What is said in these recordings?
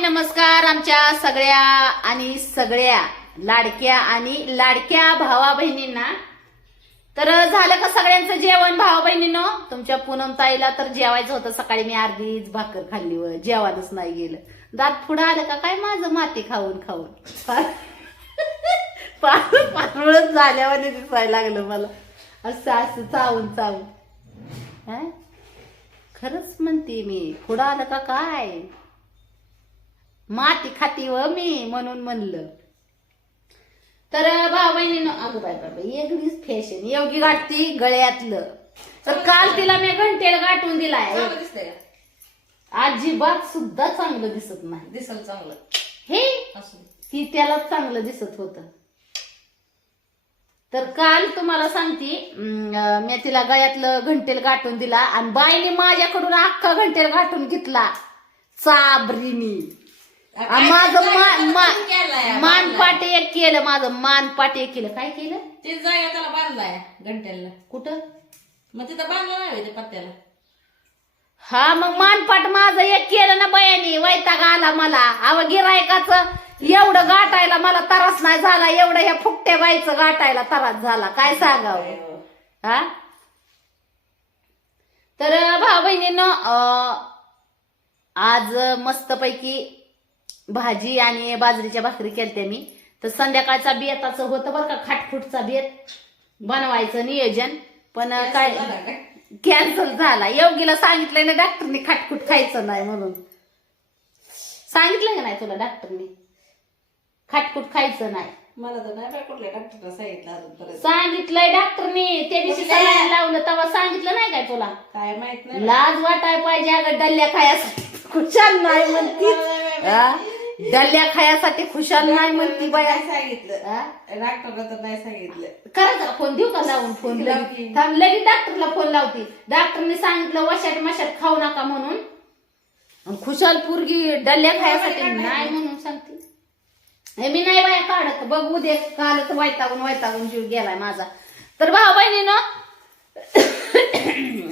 नमस्कार आमच्या सगळ्या आणि सगळ्या लाडक्या आणि लाडक्या भावा बहिणींना तर झालं का सगळ्यांचं जेवण भावा बहिणींनो तुमच्या पूनम ताईला तर जेवायचं होतं. सकाळी मी अर्धीच भाकर खाल्ली व जेवणच नाही गेलं. दात पुढं आलं का काय माझं माती खाऊन खाऊन? फार झाल्यावर दिसायला लागलं मला. असं असं चावून चावून. खरंच म्हणते मी. पुढं आलं का काय? माती खाती व मी म्हणून म्हणलं. तर भाऊ बहिणीनं अगं बाय बाय, वेगळीच फॅशन योगी गाठती गळ्यातलं. तर काल तिला मी घंटेला गाठून दिलाय. चांगलं दिसतंय का? अजिबात सुद्धा चांगलं दिसत नाही. दिसल चांगलं. हे? असं ती त्याला चांगलं दिसत होत. तर काल तुम्हाला सांगते अं, मी तिला गळ्यातलं घंटेल गाठून दिला आणि बाईने माझ्याकडून अख्खा घंटेल गाठून घेतला. चाबरीनी. माझं मान मा- मानपाट एक केलं माझं मानपाट एक केलं. काय केलं? ते जागा त्याला बांधलाय घंट्याला कुठं? मग तिथं बांधलं नाही होय पत्त्याला. हा मग मानपाट माझं एक केलं ना बयानी. वैताग आला मला. अव गिरायकाच एवढं गाठायला मला त्रास नाही झाला. एवढं ह्या फुकट्या बाईचं गाठायला त्रास झाला. काय सांगावं? हा. तर भाऊ बहिणीनं आज मस्तपैकी भाजी आणि बाजरीच्या भाकरी केलत्या मी. तर संध्याकाळचा बेताचं होतं बरं का खाटफुटचा बेत. बनवायचं नियोजन. पण काय? कॅन्सल झाला. योगीला सांगितलंय ना डॉक्टरनी खाटखुट खायचं नाही म्हणून. सांगितलं का नाही तुला डॉक्टरनी खाटखुट खायचं नाही. मला तर नाही कुठल्या डॉक्टरला सांगितलं अजून सांगितलंय डॉक्टरनी त्या दिवशी? सलाईन लावलं तेव्हा सांगितलं नाही काय तुला? काय माहीत नाही. लाज वाटाय पाहिजे अगं डल्ल्या खायासाठी. खुशाल नाही म्हणती डल्ल्या खायासाठी खुशाल नाही म्हणती बाया. काय सांगितलं? डॉक्टरला तर नाही सांगितलं. फोन देऊ का लावून फोन? लगेच. थांब लगेच डॉक्टरला फोन लावती. डॉक्टरने सांगितलं वशाट मशाट खाऊ नका म्हणून. अन खुशाल पोरगी डल्ल्या खायसाठी नाही म्हणून सांगते. हे मी नाही बाया काढत. बघ उद्या कालच वैतागून वैतागून जीव गेलाय माझा. तर भाऊ बहिणीनं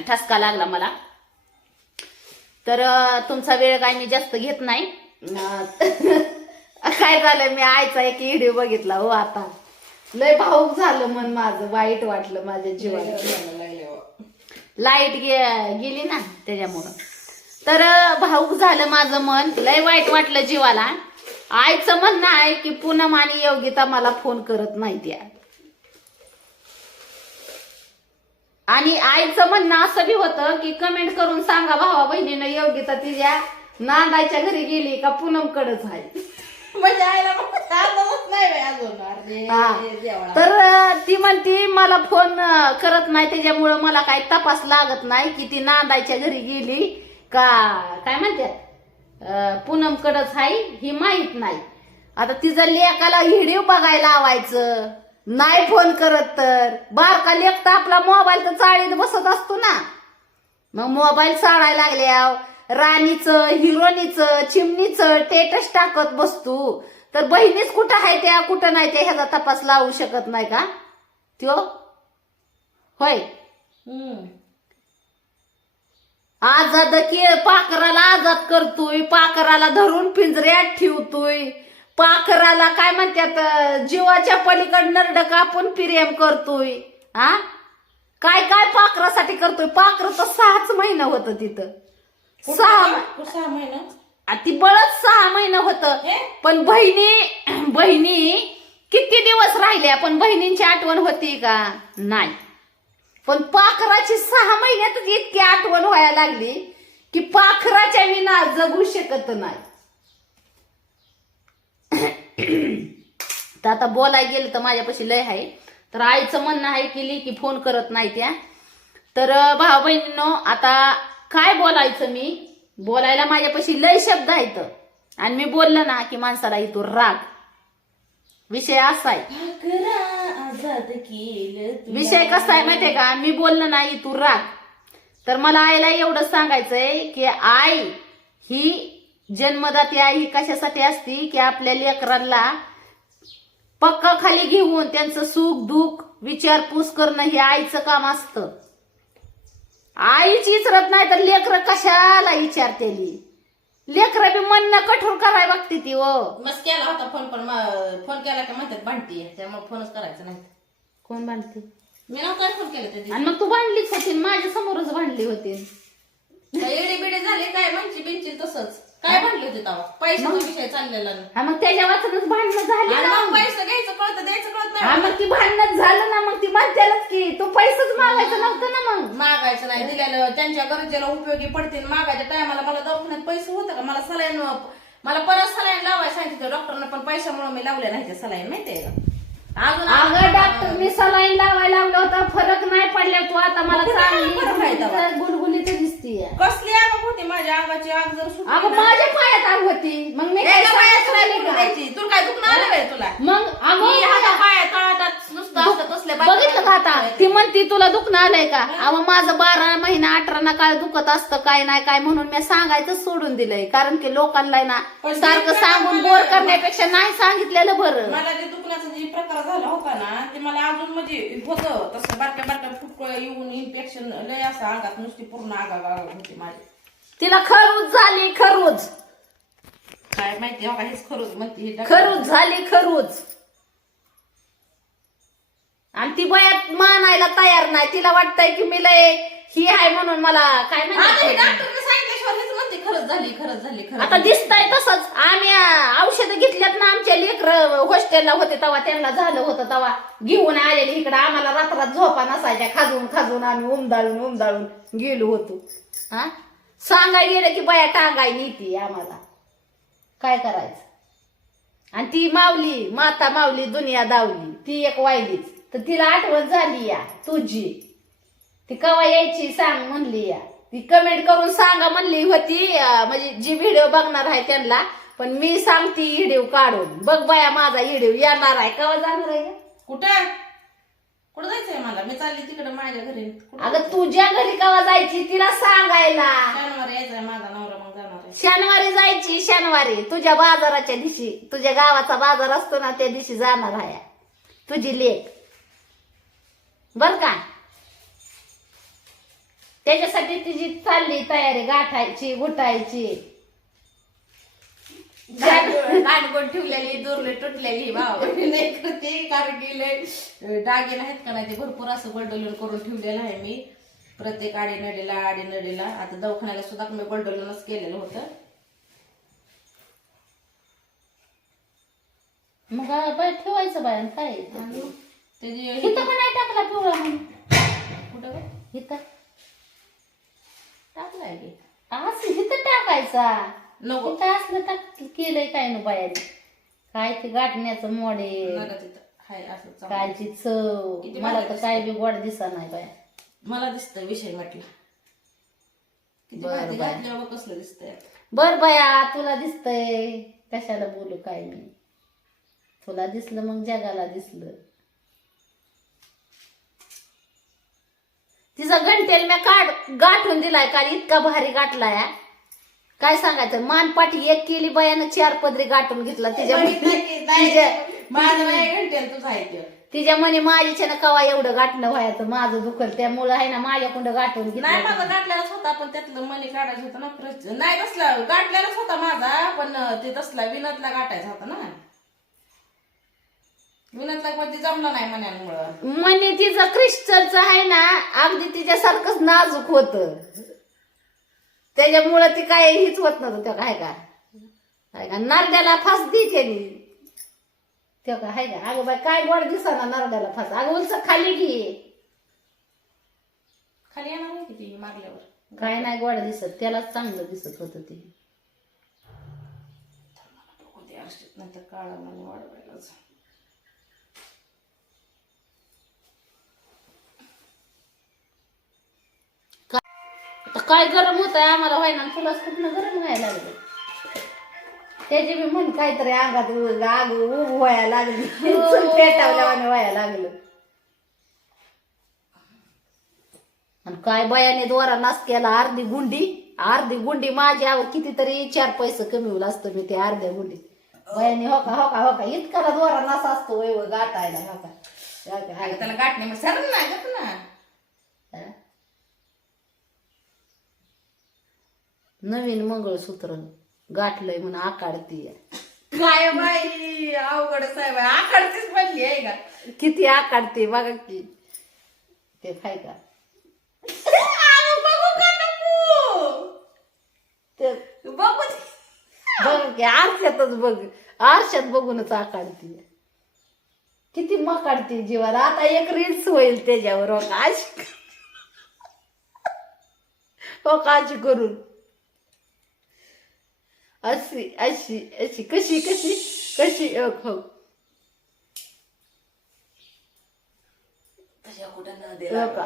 ठसका लागला मला. तर अं, तुमचा वेळ काय मी जास्त घेत नाही. काय झालं? मी आईचा एक व्हिडिओ बघितला हो आता. लय भाऊक झालं मन माझं वाईट वाटलं माझ्या जीवाला. लाइट गे गेली ना त्याच्यामुळं. तर भाऊक झालं माझं मन. लय वाईट वाटलं जीवाला. आईचं म्हणणं आहे की पूनम आणि योगिता मला फोन करत नाही त्या आणि आईचं म्हणणं असं बी होतं की कमेंट करून सांगा भावा बहिणीनं योगिता तिच्या नांदायच्या घरी गेली का पूनम कडच आहे. म्हणजे आईला आलंच नाही बाई अजून. अरे हा. देवा. तर अं, ती म्हणती मला फोन अं, करत नाही त्याच्यामुळं मला काही तपास लागत नाही की ती नांदायच्या घरी गेली का काय म्हणतात पूनम कडच आहे ही माहीत नाही. आता तिचं लेकाला व्हिडिओ बघायला लावायचं. नाही फोन करत तर. बारका लेख तर आपला मोबाईल तर चाळीत बसत असतो ना. मग मोबाईल चाळायला लागल्या राणीचं हिरोनीचं चिमणीचं टेटस टाकत बसतो. तर बहिणीच कुठं आहे त्या कुठं नाही त्या ह्याचा तपास लावू शकत नाही का? त्यो? होय. आजाद के पाखराला आजाद करतोय पाखराला धरून पिंजऱ्यात ठेवतोय. पाखराला काय म्हणतात जीवाच्या पलीकड नरड कापून प्रेम करतोय. हा काय काय पाखरासाठी करतोय? पाखर तर सहाच महिना होतं तिथं. सहा कुठं सहा महिना? आ, ती बळच सहा महिना होतं. हे? पण बहिणी बहिणी किती दिवस राहिल्या? पण बहिणींची आठवण होती का? नाही. पण पाखराची सहा महिन्यातच इतकी आठवण व्हायला लागली की पाखराच्या विना जगू शकत नाही. तर आता बोलाय गेलं तर माझ्यापाशी लय आहे. तर आईचं म्हणणं आहे की लेकी फोन करत नाही त्या. तर भाऊ बहिणीनो आता काय बोलायचं मी? बोलायला माझ्यापाशी लय शब्द आहेत. आणि मी बोललं ना की माणसाला येतो राग. विषय असा आहे. विषय कसा आहे माहितीये का? मी बोललं नाही तू राग. तर मला आईला एवढं सांगायचंय की आई ही जन्मदाती आई ही कशासाठी असती की आपल्या लेकरांना पक्का खाली घेऊन त्यांचं सुख दुःख विचारपूस करणं हे आईचं काम असतं. आईच विचारत नाही तर लेकरं कशाला विचारतेली लेकरं बी म्हणणं कठोर करायला बघते ती हो. मस्त केला होता फोन पण म- फोन केला की म्हणतात भांडती त्यामुळे फोनच करायचं नाही. कोण भांडते? मी नाव काय फोन केलं त्या दिवशी? आणि मग तू भांडलीच होती माझ्या समोरच भांडली होती. काय एडी बिडी झाली काय म्हणची बिनची तसंच. काय भांडली होती तेव्हा? पैशाचा विषय चाललेला. हा मग त्याच्या वाचनच भांडणं झाली आणि ना. पैसे घ्यायचं कळतं द्यायचं कळत हा नाही मग ती भांडणच झालं ना मग ती म्हणतेलच की तू पैसेच मागायचं नव्हतं ना मग. मागायचं नाही दिलेलं त्यांच्या गरजेला उपयोगी पडतील. मागायच्या टायमाला मला दवाखान्यात पैसे होतं का? मला सलाईन मला परत सलाईन लावायला सांगितलं डॉक्टरनं पण पैशामुळे मी लावले नाही ते सलाईन माहितीये का? अजून अगं डॉक्टर मी सलाईन लावायला लावलं होतं फरक नाही पडल्या तू आता मला कुठे चांगली फरक आहे तेव्हा? गुलगुलीत दिसतीये कसली आग होती? माझ्या अंगाची आग जर सुटली अगं ना- माझ्या पायात आग होती. मग मी काय एका पायात सांगायचं नाही नाही का? द्यायची. तुला काय दुखणं आलं काय तुला? मग मी हाता अगं पायात तळाटात नुसतं असं कसल्या बायका- बघितलं का आता? ती म्हणती तुला दुखणं आलंय का? अहो माझं बारा महिना अठरा ना काय दुखत असतं काय नाही काय म्हणून मी सांगायचं सोडून दिलंय. कारण की लोकांना ना पण सारखं सांगून मला- बोर करण्यापेक्षा नाही सांगितलेलं बरं. मला जे दुखण्याचा जे प्रकार झाला होता ना ते मला अजून म्हणजे होतं. तसं बारक्या बारक्या फुटकळ येऊन इन्फेक्शन लय असं अंगात नुसती पूर्ण आगाग होती माझी तिला खरूज झाली खरूज काय माहिती हो का हेच खरंच म्हणते झाली खरूज आणि ती बयात मानायला तयार नाही. तिला वाटतंय की मी लय ही आहे म्हणून मला काय आता म्हणतात डॉक्टरने सांगितल्याशिवाय हेच म्हणते खरंच झाली खरंच झाली खरंच आता दिसतंय तसंच. आम्ही औषधं घेतल्यात ना आमच्या लेकर हॉस्टेलला होते तेव्हा त्यांना झालं होतं तेव्हा. घेऊन आलेले इकडे आम्हाला रात्रात झोपा नसायच्या. खाजून खाजून आम्ही उमदाळून उमदाळून गेलो होतो. हा? सांगाय गेलं की बया टांगाय नीती आम्हाला. काय करायचं? आणि ती मावली माता मावली दुनिया दावली. ती एक वाहिलीच. तर तिला आठवण झाली या तुझी. ती कवा यायची सांग म्हणली या. ती कमेंट करून सांगा म्हणली होती म्हणजे जी व्हिडिओ बघणार आहे त्यांना पण मी सांगती व्हिडिओ काढून. बघ बाया माझा व्हिडिओ येणार आहे. कवा जाणार आहे? कुठं? कुठं जायचंय मला? मी चालली तिकडे माझ्या घरी. अगं तुझ्या घरी कवा जायची तिला सांगायला. शनिवारी यायचंय माझा नवरा मग जाणार आहे. शनिवारी जायची शनिवारी. तुझ्या बाजाराच्या दिवशी तुझ्या गावाचा बाजार असतो ना त्या दिवशी जाणार आहे. तुझी लेख बर का? त्याच्यासाठी तिची चालली तयारी गाठायची गुटायची गाठगोट ठेवलेली दुरले तुटलेली भाव नाही करते कारण की लय डागेला आहेत का नाही ते? भरपूर असं बलडोलून करून ठेवलेलं आहे मी. प्रत्येक आडी नडीला आडी नडीला. आता दवाखान्याला सुद्धा मी बलडोलूनच केलेलं होतं. मग बाय ठेवायचं बाय काय? इथं पण नाही टाकला पिवळा म्हणून? कुठं? इथं. टाकलाय की. असं इथं टाकायचा. नको. इथं असलं टाक केलंय काय ना बायाने? काय ते गाठण्याचं मॉडेल नका तिथं. हाय असं चांगलं. कायची चव. किती मला भारी तर काय बी गोड दिसा नाही बाया. मला दिसतंय विषय वाटला. किती बरं, भारी बरं. घातल्यावर कसलं दिसतंय? बर बाया तुला दिसतंय. कशाला बोलू काय मी? तुला दिसलं मग जगाला दिसलं. तिचा घंटेल मी काढ गाठून दिलाय काल इतका भारी गाठलाय. काय सांगायचं? मानपाठी एक केली बायानं चार पदरी गाठून घेतला. तिच्या तिच्या म्हणे माझ्याच्या कवा एवढं गाठणं व्हायचं? माझं दुखल त्यामुळं आहे ना माझ्याकडं गाठून नाही माझा गाठलेलाच होता. पण त्यातलं मनी काढायचं होतं ना प्रश्न नाही तसला गाठलेलाच होता माझा पण ते तसला विनतला गाठायचा होता ना. विनतला ते जमलं नाही म्हणे तिचं क्रिस्टलचं आहे ना अगदी तिच्यासारखंच नाजूक होत. त्याच्यामुळं ती काय हीच होत नव्हतं त्या काय का? हाय का? नारड्याला फास दी त्याने. त्या का हाय का? अगं बाय काय गोड दिसा नारड्याला फास. अगं उलच खाली घे. खाली येणार मारल्यावर. काय नाही गोड दिसत त्यालाच चांगलं दिसत होतं ते. बघू दे काळा मनी वाढवायलाच. काय गरम होत आहे आम्हाला व्हायना तुलाच कुठनं गरम व्हायला लागलं त्याची बी म्हण काहीतरी अंगात आग उभ व्हायला लागली. चूल पेटावल्यावाने व्हायला लागलं. आणि काय बयाने दोरा नास केला अर्धी गुंडी? अर्धी गुंडी माझ्यावर कितीतरी चार पैसे कमी होईल असतं मी ते अर्ध्या गुंडी बयाने हो का हो का हो का इतका दोरा नास असतो वय गाठायला हो का हो? त्याला गाठणे मग सर ना. नवीन मंगळसूत्र गाठलंय म्हणून आकाडती काय बाई अवघडच आहे. बाई आकडतीच म्हणली आहे का? किती आकारते बघा की. ते खाय का? अगं, बघू का नको? ते बघू दे. बघ की आरशातच बघ. आरशात बघूनच आकाडती किती मकाडते जीवाला. आता एक रील्स होईल त्याच्यावर हो का? अशी हो का अशी करून? अशी अशी अशी. कशी कशी कशी? हो. हो.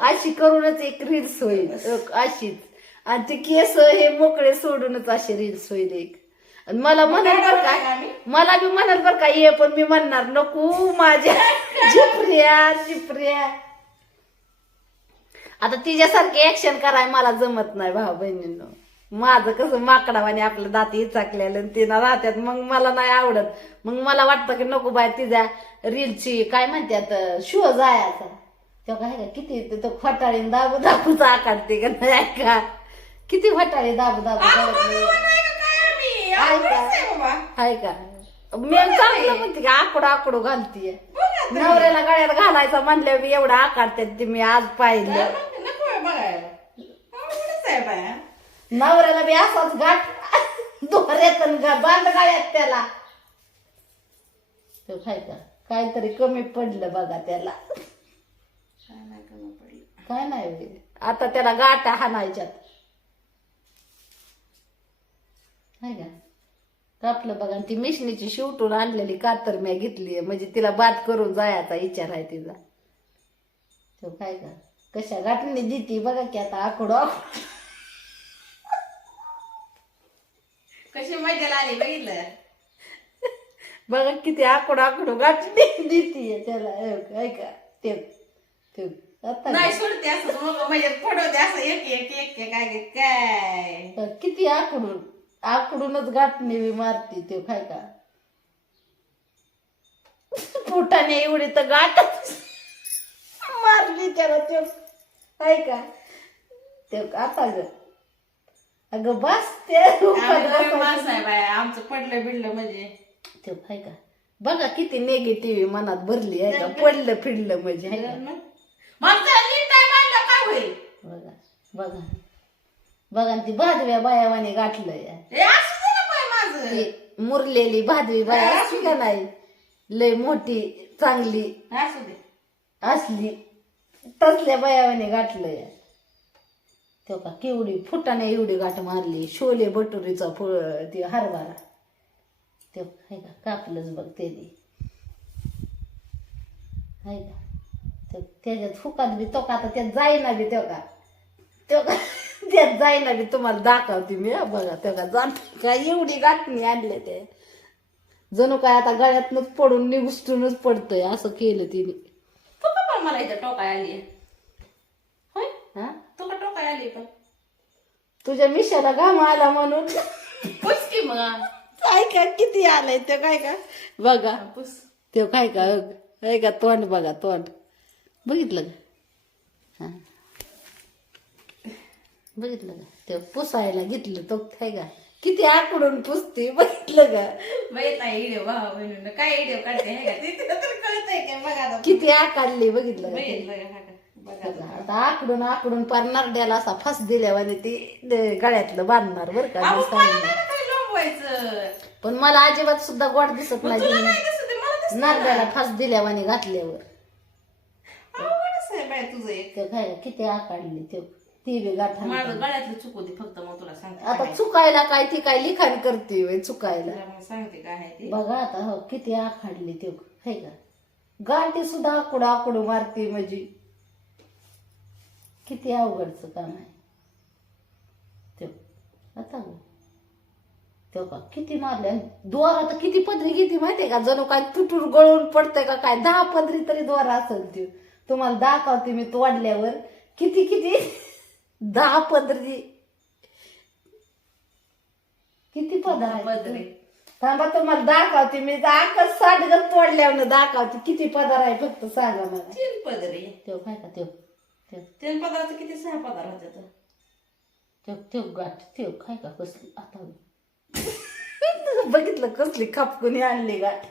अशी करूनच एक रील्स होईल. हो? अशीच. आणि ते केस हे मोकळे सोडूनच अशी रील्स होईल एक. आणि मला म्हणाल बर का? मला बी म्हणाल बर का ये पण मी म्हणणार नको माझ्या चिपऱ्या चिपऱ्या आता तिच्यासारखी ऍक्शन कराय मला जमत नाही भाऊ बहिणींनो माझं कसं माकडावाने आपलं दाती इचाकलेलं आणि तिनं राहत्यात मग मला नाही आवडत. मग मला वाटतं की नको बाय तिच्या रीलची काय म्हणतात शो जायचा. तेव्हा काय का किती ते फटाळीन दाबू दाबूच आकारते का नाही का? किती फटाळी दाबू दाबू? आहे का? हाय मी चांगलं म्हणते की आकडो आकडो घालतीये. नवऱ्याला गळ्यात घालायचा म्हणल्यावर मी एवढं आकारतात ते मी आज पाहिलं. नवऱ्याला बी असाच गाठ दोऱ्यात बांध गाळ्यात त्याला. तो खाय का? काहीतरी कमी पडलं बघा त्याला. काय नाही. काय नाही. आता त्याला गाठा हाणायच्यात. हाय का? कापलं बघा आणि ती मिशनीची शिवटून आणलेली कातर मी घेतली म्हणजे तिला बाद करून जायचा विचार आहे तिचा. तो काय का? कशा गाठणी देती बघा की आता आकडो. कशी मजा आली बघितलं? बघा किती आकडो आकडो गाठणी देतीये त्याला. हे काय का ते ते आता नाही सोडते असं मग म्हणजे पडवते असं एक एक एक एक काय काय? किती आकडून आकडूनच गाठणी बी मारती ते काय का? पोटाने एवढी तर गाठच मारली त्याला ते काय का? ते आता ग अगं बस ते आमचं पडलं बिडलं म्हणजे. ते का? बघा किती नेगेटिव्ह मनात भरली आहे का? पडलं फिरलं म्हणजे हाय का? काय होईल? बघा बघा. ती भादव्या बायावाने गाठलं या हे असं झालं पाय माझं. ती मुरलेली भादवी बाय असली का नाही? लय मोठी चांगली. असू असली. तसल्या बायावाने गाठलं या तो का केवढी फुटाने एवढी गाठ मारली शोले बटुरीचा फळ ती हरभरा. ते हाय का? कापलंच बघ त्याने. हाय का? ते त्याच्यात फुकात बी तो का? आता त्यात जाईना बी तो का? तो का? त्यात जाईना बी तुम्हाला दाखवते मी बघा तो का? जाण काय एवढी गाठणी आणले ते. जणू काय आता गळ्यातनच पडून निघुसटूनच पडतंय असं केलं तिने. तू का मला इथं टोकाय आली होय? हा? का आली पण. तुझ्या मिशाला घाम आला म्हणून. पुस की मग. काय का किती आलंय ते काय का बघा. पुस. ते काय का काय का तोंड बघा तोंड. बघितलं का? हा. बघितलं का? ते पुसायला घेतलं तो काय का? किती आकडून पुसते बघितलं का? माहीत आहे इडिओ भावा बहिणीनं काय इडिओ काढते हे का? ते तिला तर कळतंय काय बघा आता. किती आकारली बघितलं का ते? बघा, आता आकडून आकडून पार नरड्याला असा फास दिल्यावाने ती ते गळ्यातलं बांधणार बरं का मी सांगितलं. पण मला अजिबात सुद्धा गोड दिसत नाही. नरड्याला फास दिल्यावाने घातल्यावर अवघडच आहे बाई तुझं एक. ते काय किती आकारली ते ती बी गाठा माझं गळ्यातलं चुकू दे फक्त मग तुला सांगते आता काय. चुकायला काय ती काय लिखाण करते चुकायला तुला मग सांगते काय आहे ते बघा आता हो किती आखाडली ते है का गाठी सुद्धा आकडू आकडू मारते म्हणजे किती अवघडचं काम आहे. ते आता हो. ते का किती मारले दोरा तर किती पदरी किती माहितीये का? जणू काय तुटून गळून पडतंय का काय? दहा पदरी तरी दोरा असेल ते तुम्हाला दाखवते मी तोडल्यावर. किती किती? दहा पदरी. किती पदर पदरी. थांबा तुम्हाला दाखवते मी. आकच साठ तोडल्यावर दाखवते. किती पदार आहे फक्त सांगा मला. तीन पदरी. तेव काय का तेव तेव तीन पदार्थ किती? सहा पदार्थ होते तर तेव तेव गाठ तेव काय का कसली? आता बघितलं कसली खापकुनी आणली गाठ.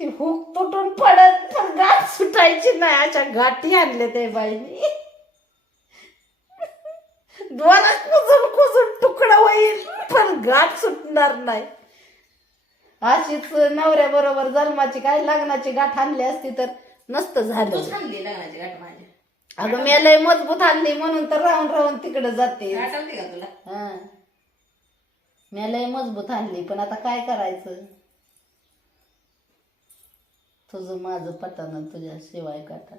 ती हुक तुटून पडत पण गाठ सुटायची नाही. अशा गाठी आणल्या त्या बाईनी. दोनच कुजून कुजून तुकडा होईल पण गाठ सुटणार नाही. अशीच नवऱ्या बरोबर जन्माची काय लग्नाची गाठ आणली असती तर नसतं झालं. तूच आणली लग्नाची गाठ माझी. अगं मी लय मजबूत आणली म्हणून तर राहून राहून तिकडे जाते. का तुला? हा. मी लय मजबूत आणली पण आता काय करायचं? तुझं माझं पटानं तुझ्या शिवाय काटा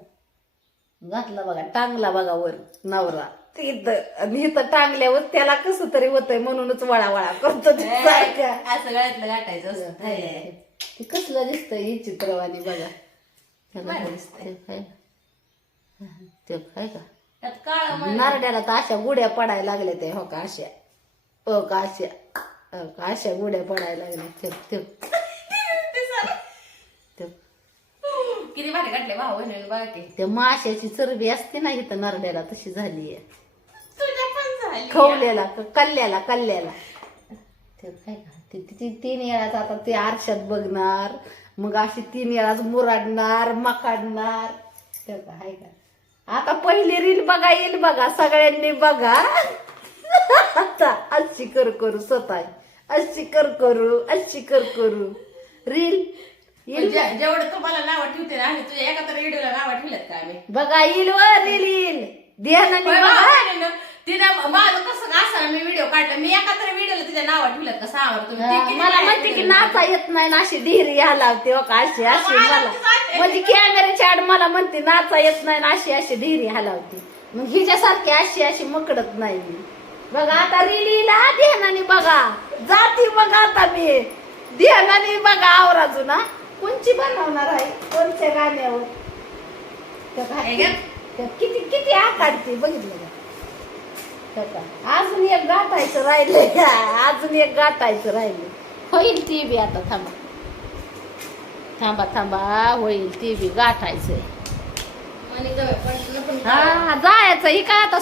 घातला बघा टांगला बघा वर नवरा. इथं आणि इथं टांगल्यावर त्याला कसं तरी होतंय म्हणूनच वळा वळा करतो ते सारखं. असं गळ्यातलं गाठायचं. ते कसलं दिसतंय ही चित्रवाणी बघा. त्याला. ते काय? ते काय का? नारड्याला तर अशा गुड्या पडायला लागल्या ते हो का अशा? हो का अशा? हो का अशा गुड्या पडायला लागल्या? किती भारी काढले भाऊ बहिणी बघा की त्या माशाची चरबी असते ना इथं नारड्याला तशी झाली आहे. खवल्याला कल्ल्याला कल्ल्याला ते काय का? ती ती- ती तीन आता ते आरशात बघणार. मग अशी तीन वेळाच मुराडणार मकाडणार. ते का? आता पहिली रील बघा येईल बघा सगळ्यांनी बघा. आता अशी कर करू स्वतः. अशी कर करू अशी कर करू. रील येईल जे- जेवढं तुम्हाला नावं ठेवते ना आम्ही तुझ्या एका तर व्हिडिओला नावं ठेवलेत का आम्ही? बघा येईल व रील येईल. ध्यानाने बघा तिनं माझं कसं असं मी व्हिडिओ काढला. मी एका तर व्हिडिओला तिच्या नावं ठेवलेत का सांगा बरं तुम्ही? ते किती मला म्हणते की नाचा येत नाही ना अशी ढिरी हलावते हो का अशी अशी मला. म्हणजे कॅमेऱ्याच्या आड मला म्हणते नाचा येत नाही ना अशी अशी ढिरी हलावते मग हिच्यासारखी अशी अशी मकडत नाही मी. बघा आता रिलीला ध्यानाने बघा. जाती बघा आता मी. ध्यानाने बघा आवराजू ना कोणची बनवणार आहे? कोणत्या गाण्यावर? किती किती आकाडते बघितलं? अजून एक गाठायचं राहिलंय. अजून एक गाठायचं राहिलं होईल ती बी आता थांबा. थांबा थांबा. होईल ती बी पण हा जायचं. ही काय आता